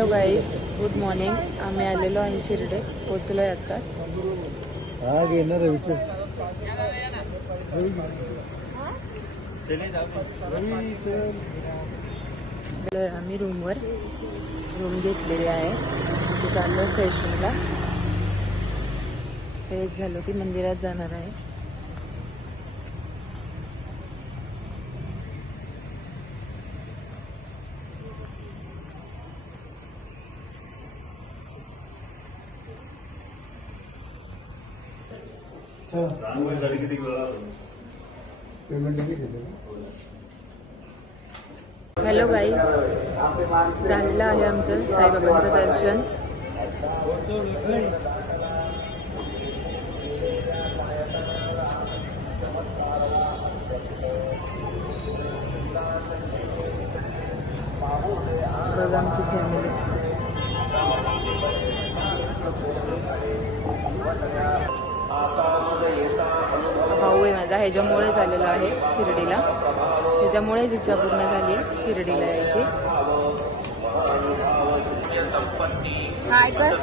Hello guys good morning आम्ही आलेलो आहे शिर्डे पोचलो आहे आत्ताच हा आहे विषय आलोय आम्ही रूमवर रूम घेतलेली आहे. तिथे चाललो फ्रेशनला फ्रेश झालो की मंदिरात जाणार आहे. किती हॅलो गाई झालेलं आहे आमचं साईबाबांचं दर्शन. बघा आमची फॅमिली माझा ह्याच्यामुळे झालेला आहे शिर्डीला ह्याच्यामुळेच इच्छा पूर्ण झाली आहे शिर्डीला यायची हाय कर